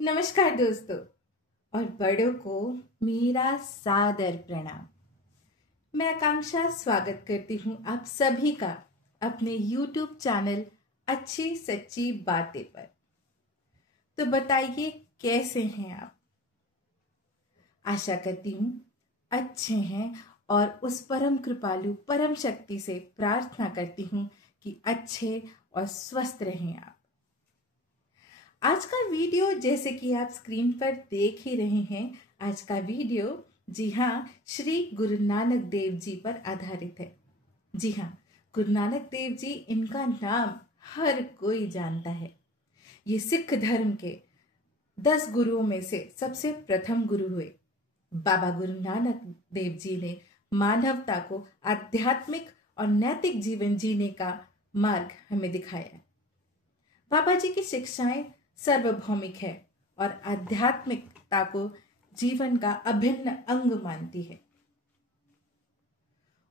नमस्कार दोस्तों और बड़ों को मेरा सादर प्रणाम। मैं आकांक्षा स्वागत करती हूँ आप सभी का अपने YouTube चैनल अच्छी सच्ची बातें पर। तो बताइए कैसे हैं आप। आशा करती हूँ अच्छे हैं और उस परम कृपालु परम शक्ति से प्रार्थना करती हूँ कि अच्छे और स्वस्थ रहें आप। आज का वीडियो जैसे कि आप स्क्रीन पर देख ही रहे हैं, आज का वीडियो जी हाँ श्री गुरु नानक देव जी पर आधारित है। जी हाँ, गुरु नानक देव जी, इनका नाम हर कोई जानता है। ये सिख धर्म के 10 गुरुओं में से सबसे प्रथम गुरु हुए। बाबा गुरु नानक देव जी ने मानवता को आध्यात्मिक और नैतिक जीवन जीने का मार्ग हमें दिखाया। बाबा जी की शिक्षाएं सार्वभौमिक है और आध्यात्मिकता को जीवन का अभिन्न अंग मानती है।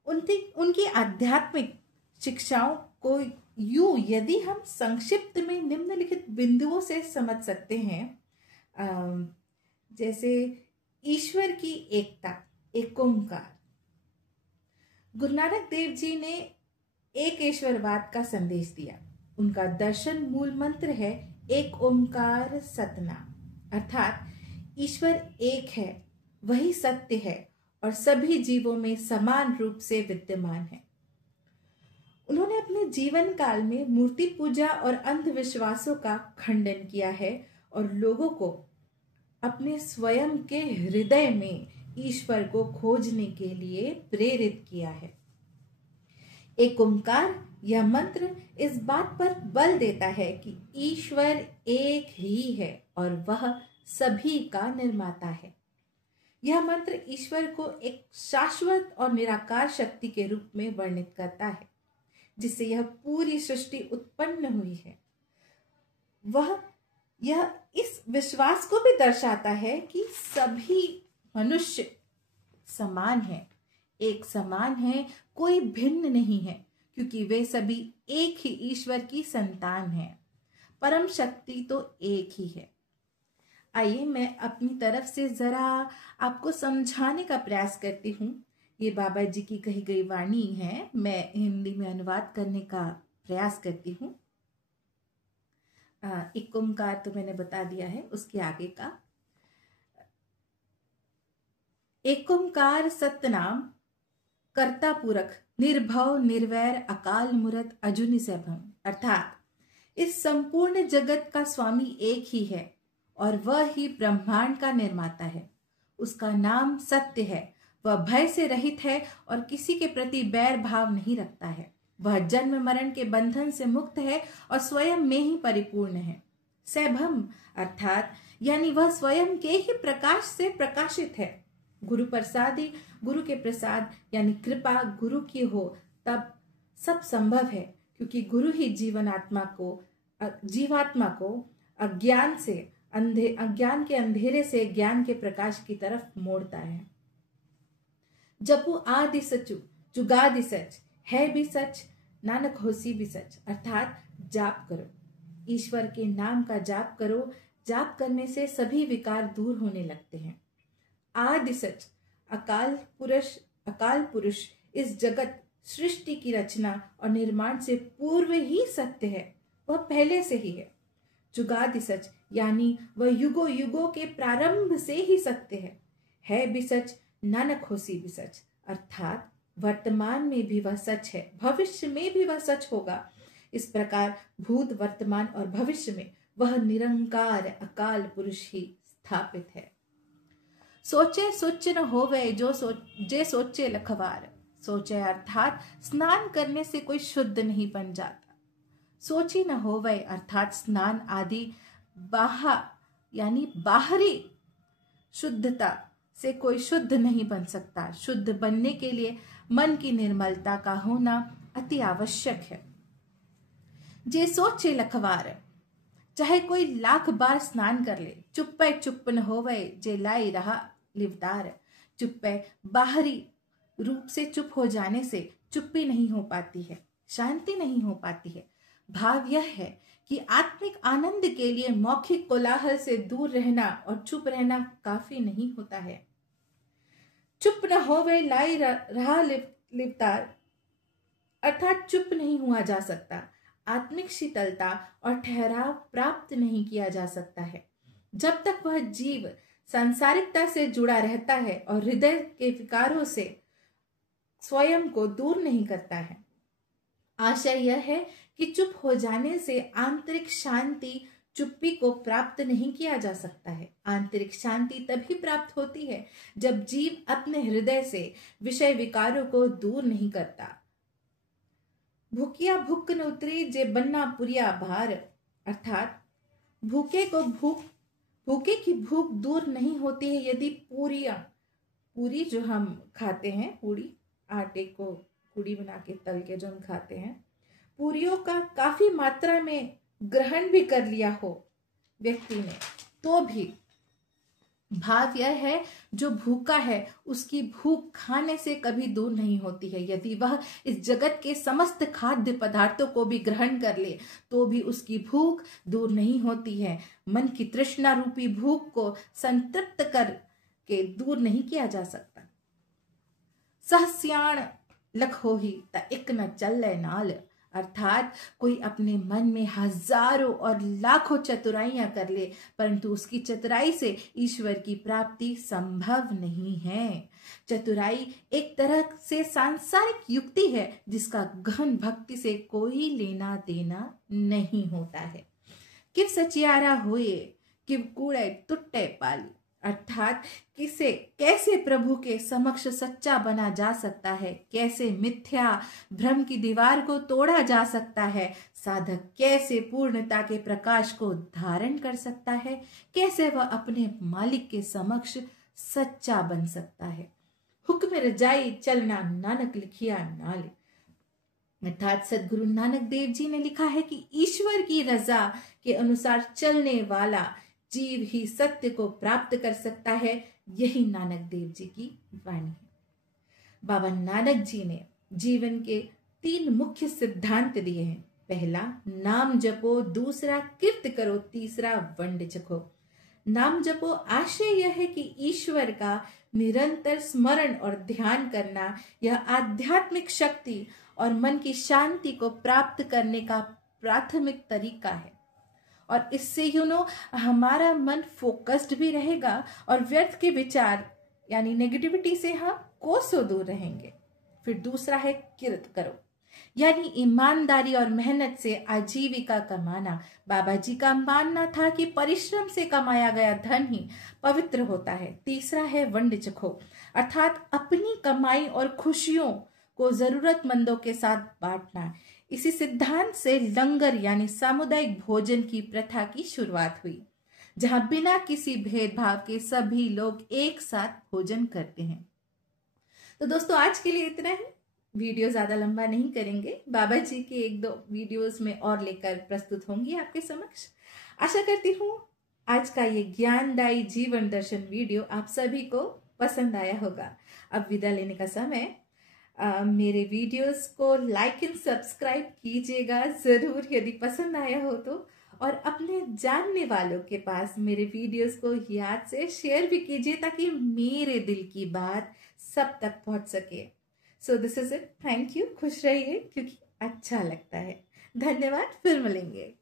उनकी आध्यात्मिक शिक्षाओं को यूं यदि हम संक्षिप्त में निम्नलिखित बिंदुओं से समझ सकते हैं, जैसे ईश्वर की एकता, एक ओंकार। गुरु नानक देव जी ने एक ईश्वरवाद का संदेश दिया। उनका दर्शन मूल मंत्र है एक ओंकार सतनाम, अर्थात ईश्वर एक है, वही सत्य है और सभी जीवों में समान रूप से विद्यमान है। उन्होंने अपने जीवन काल में मूर्ति पूजा और अंधविश्वासों का खंडन किया है और लोगों को अपने स्वयं के हृदय में ईश्वर को खोजने के लिए प्रेरित किया है। एक ओंकार यह मंत्र इस बात पर बल देता है कि ईश्वर एक ही है और वह सभी का निर्माता है। यह मंत्र ईश्वर को एक शाश्वत और निराकार शक्ति के रूप में वर्णित करता है, जिससे यह पूरी सृष्टि उत्पन्न हुई है। यह इस विश्वास को भी दर्शाता है कि सभी मनुष्य समान है, एक समान है, कोई भिन्न नहीं है, क्योंकि वे सभी एक ही ईश्वर की संतान हैं। परम शक्ति तो एक ही है। आइए मैं अपनी तरफ से जरा आपको समझाने का प्रयास करती हूँ। ये बाबा जी की कही गई वाणी है, मैं हिंदी में अनुवाद करने का प्रयास करती हूँ। एक ओंकार तो मैंने बता दिया है, उसके आगे का एक ओंकार सतनाम कर्ता पुरख निर्भव निर्वैर अकाल मूरत अजूनी सैभम, अर्थात इस संपूर्ण जगत का स्वामी एक ही है और वह ही ब्रह्मांड का निर्माता है। उसका नाम सत्य है, वह भय से रहित है और किसी के प्रति बैर भाव नहीं रखता है। वह जन्म मरण के बंधन से मुक्त है और स्वयं में ही परिपूर्ण है। सैभम अर्थात यानी वह स्वयं के ही प्रकाश से प्रकाशित है। गुरु प्रसादी, गुरु के प्रसाद यानी कृपा गुरु की हो तब सब संभव है, क्योंकि गुरु ही जीवात्मा को अज्ञान के अंधेरे से ज्ञान के प्रकाश की तरफ मोड़ता है। जपु आदि सचु जुगादि सच, है भी सच नानक होसी भी सच, अर्थात जाप करो, ईश्वर के नाम का जाप करो। जाप करने से सभी विकार दूर होने लगते हैं। आदि सच अकाल पुरुष इस जगत सृष्टि की रचना और निर्माण से पूर्व ही सत्य है, वह पहले से ही है। जुगादि सच यानी वह युगों युगों के प्रारंभ से ही सत्य है भी सच नानक होसी भी सच, अर्थात वर्तमान में भी वह सच है, भविष्य में भी वह सच होगा। इस प्रकार भूत वर्तमान और भविष्य में वह निरंकार अकाल पुरुष ही स्थापित है। सोचे सुच न होवे जो सोचे लखवार, सोचे अर्थात स्नान करने से कोई शुद्ध नहीं बन जाता। सोची न होवे अर्थात स्नान आदि बाहरी शुद्धता से कोई शुद्ध नहीं बन सकता। शुद्ध बनने के लिए मन की निर्मलता का होना अति आवश्यक है। जे सोचे लखवार, चाहे कोई लाख बार स्नान कर ले, चुप न होवे जे लाई रहा लिवतार। बाहरी रूप से चुप हो जाने से चुप्पी नहीं हो पाती है, शांति नहीं हो पाती है। भाव यह है कि आत्मिक आनंद के लिए मौखिक कोलाहल से दूर रहना और चुप रहना काफी नहीं होता है। चुप न होवे लाई रहा लिपतार, अर्थात चुप नहीं हुआ जा सकता। आत्मिक शीतलता और ठहराव प्राप्त नहीं किया जा सकता है जब तक वह जीव सांसारिकता से जुड़ा रहता है और हृदय के विकारों से स्वयं को दूर नहीं करता है। आशय यह है कि चुप हो जाने से आंतरिक शांति चुप्पी को प्राप्त नहीं किया जा सकता है। आंतरिक शांति तभी प्राप्त होती है जब जीव अपने हृदय से विषय विकारों को दूर नहीं करता। भूखिया भूख न उतरी जे बन्ना पुरिया भार, अर्थात भूखे की भूख दूर नहीं होती है यदि पूरी जो हम खाते हैं, पूरी आटे को पूरी बना के तल के जो हम खाते हैं, पूरियों का काफी मात्रा में ग्रहण भी कर लिया हो व्यक्ति ने, तो भी भाव यह है जो भूखा है उसकी भूख खाने से कभी दूर नहीं होती है। यदि वह इस जगत के समस्त खाद्य पदार्थों को भी ग्रहण कर ले तो भी उसकी भूख दूर नहीं होती है। मन की तृष्णा रूपी भूख को संतृप्त कर के दूर नहीं किया जा सकता। सहस्याण लख होही त इक न चल नाल, अर्थात कोई अपने मन में हजारों और लाखों चतुराइयां कर ले परंतु उसकी चतुराई से ईश्वर की प्राप्ति संभव नहीं है। चतुराई एक तरह से सांसारिक युक्ति है जिसका गहन भक्ति से कोई लेना देना नहीं होता है। किव सचियारा हुए किव कूड़े टुट्टे पाली, अर्थात कैसे प्रभु के समक्ष सच्चा बना जा सकता है, कैसे मिथ्या भ्रम की दीवार को तोड़ा जा सकता है, साधक कैसे पूर्णता के प्रकाश को धारण कर सकता है, कैसे वह अपने मालिक के समक्ष सच्चा बन सकता है। हुक्म रजाई चलना नानक लिखिया नाले, अर्थात सदगुरु नानक देव जी ने लिखा है कि ईश्वर की रजा के अनुसार चलने वाला जीव ही सत्य को प्राप्त कर सकता है। यही नानक देव जी की वाणी है। बाबा नानक जी ने जीवन के 3 मुख्य सिद्धांत दिए हैं। पहला नाम जपो, दूसरा कीर्त करो, तीसरा वंड चखो। नाम जपो आशय यह है कि ईश्वर का निरंतर स्मरण और ध्यान करना यह आध्यात्मिक शक्ति और मन की शांति को प्राप्त करने का प्राथमिक तरीका है और इससे हमारा मन फोकस्ड भी रहेगा और व्यर्थ के विचार यानी नेगेटिविटी से हम कोसों दूर रहेंगे। फिर दूसरा है कीर्त करो, यानी ईमानदारी और मेहनत से आजीविका कमाना। बाबा जी का मानना था कि परिश्रम से कमाया गया धन ही पवित्र होता है। तीसरा है वंड चखो, अर्थात अपनी कमाई और खुशियों को जरूरतमंदों के साथ बांटना। इसी सिद्धांत से लंगर यानी सामुदायिक भोजन की प्रथा की शुरुआत हुई, जहां बिना किसी भेदभाव के सभी लोग एक साथ भोजन करते हैं। तो दोस्तों आज के लिए इतना ही, वीडियो ज्यादा लंबा नहीं करेंगे। बाबा जी के 1-2 वीडियोस में और लेकर प्रस्तुत होंगी आपके समक्ष। आशा करती हूँ आज का ये ज्ञानदायी जीवन दर्शन वीडियो आप सभी को पसंद आया होगा। अब विदा लेने का समय। मेरे वीडियोस को लाइक एंड सब्सक्राइब कीजिएगा जरूर यदि पसंद आया हो तो, और अपने जानने वालों के पास मेरे वीडियोस को याद से शेयर भी कीजिए ताकि मेरे दिल की बात सब तक पहुंच सके। So this is it, thank you. खुश रहिए क्योंकि अच्छा लगता है। धन्यवाद, फिर मिलेंगे।